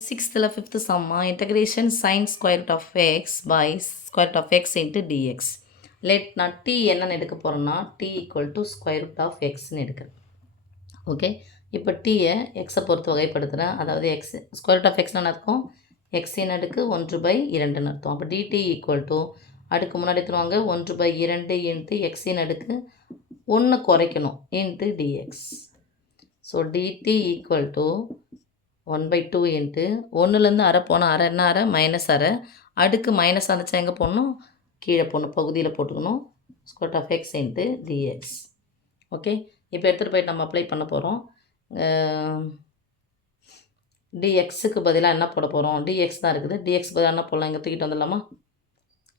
6th or 5th sum integration sin square root of x by square root of x into dx. Let நான் t என்னன்னு எடுக்க போகிறேன்னா t equal to square root of xன்னு எடுக்கிறேன். Okay, இப்போ டீயை எக்ஸை பொறுத்து வகைப்படுத்துகிறேன். அதாவது எக்ஸ் ஸ்கொயர் ரூட் ஆஃப் எக்ஸ்னு அர்த்தம் எக்ஸின் அடுக்கு 1/2ன்னு அர்த்தம். அப்போ டிடி ஈக்குவல் டு அடுக்கு முன்னாடி எடுத்துருவாங்க 1/2 இன்ட்டு எக்ஸின் அடுக்கு 1 குறைக்கணும் into dx. So dt equal to 1/2 into 1லேருந்து அரை போனால் அரை என்ன அரை மைனஸ் அரை அடுக்கு மைனஸ் வந்துச்சா எங்கே போடணும் கீழே போடணும் பகுதியில் போட்டுக்கணும் square root of X into dx. Okay, இப்போ எடுத்துகிட்டு போயிட்டு நம்ம அப்ளை பண்ண போகிறோம். டிஎக்ஸுக்கு பதிலாக என்ன போட போகிறோம் டிஎக்ஸ் தான் இருக்குது. டிஎக்ஸ் பதிலாக என்ன போடலாம் இங்கே தூக்கிட்டு வந்துடலாமா?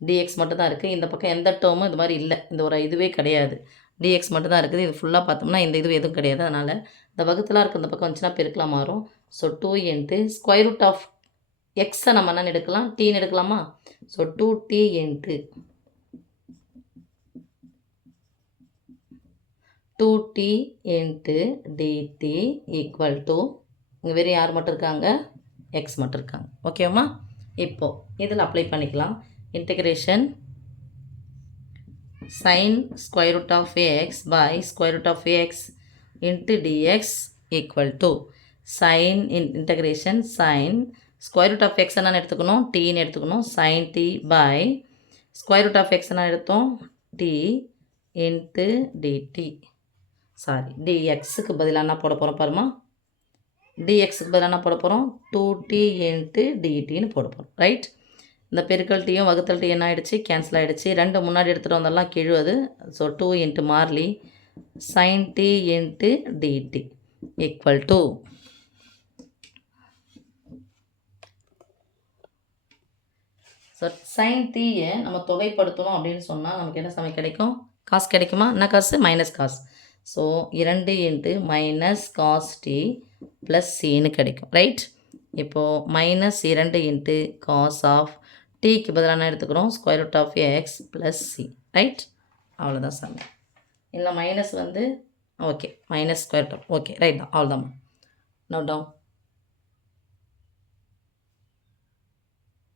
டிஎக்ஸ் மட்டும் தான் இருக்குது. இந்த பக்கம் எந்த டேர்மும் இது மாதிரி இல்லை, இந்த ஒரு இதுவே கிடையாது. டிஎக்ஸ் மட்டும் தான் இருக்குது. இது ஃபுல்லாக பார்த்தோம்னா இந்த இது எதுவும் கிடையாது. அதனால் இந்த வகுத்தலாக இருக்க இந்த பக்கம் வந்துச்சுன்னா பெருக்கலாம் மாறும். So 2 into square root of எக்ஸை நம்ம என்னென்னு எடுக்கலாம் டீன்னு எடுக்கலாமா? So 2t into 2t into dt equal to இங்கே வேறு யார் மட்டும் இருக்காங்க எக்ஸ் மட்டும் இருக்காங்க. ஓகேம்மா, இப்போது இதில் அப்ளை பண்ணிக்கலாம். Integration sin square root of x by square root of x into dx equal to sin integration sin square root of x என்ன எடுத்துக்கணும் tன்னு எடுத்துக்கணும் sin t by square root of x என்ன எடுத்தோம் t into dt. சாரி, dxக்கு பதிலாக என்ன போட போகிறோம் பாருமா, dxக்கு பதிலாக என்ன போட போகிறோம் 2t into dtன்னு போட போகிறோம். ரைட், இந்த பெருக்கல் டீயும் வகுத்தல் டீ என்ன ஆகிடுச்சு கேன்சல் ஆகிடுச்சு. ரெண்டு முன்னாடி எடுத்துகிட்டு வந்தெல்லாம் கிழுவது. ஸோ 2 இன்ட்டு மார்லி sine T into dt equal to so sine டீயை நம்ம தொகைப்படுத்தணும் அப்படின்னு சொன்னால் நமக்கு என்ன சமயம் கிடைக்கும் காசு கிடைக்குமா? என்ன cos minus cos. So 2 into minus cos T plus சின்னு கிடைக்கும். ரைட், இப்போது மைனஸ் 2 இன்ட்டு காஸ் ஆஃப் டீக்கு பதிலாக என்ன எடுத்துக்கிறோம் square root of X plus C. Right, அவ்வளோதான் சாமி. இல்லை மைனஸ் வந்து okay minus square root of okay right தான் அவ்வளோதான். Note down.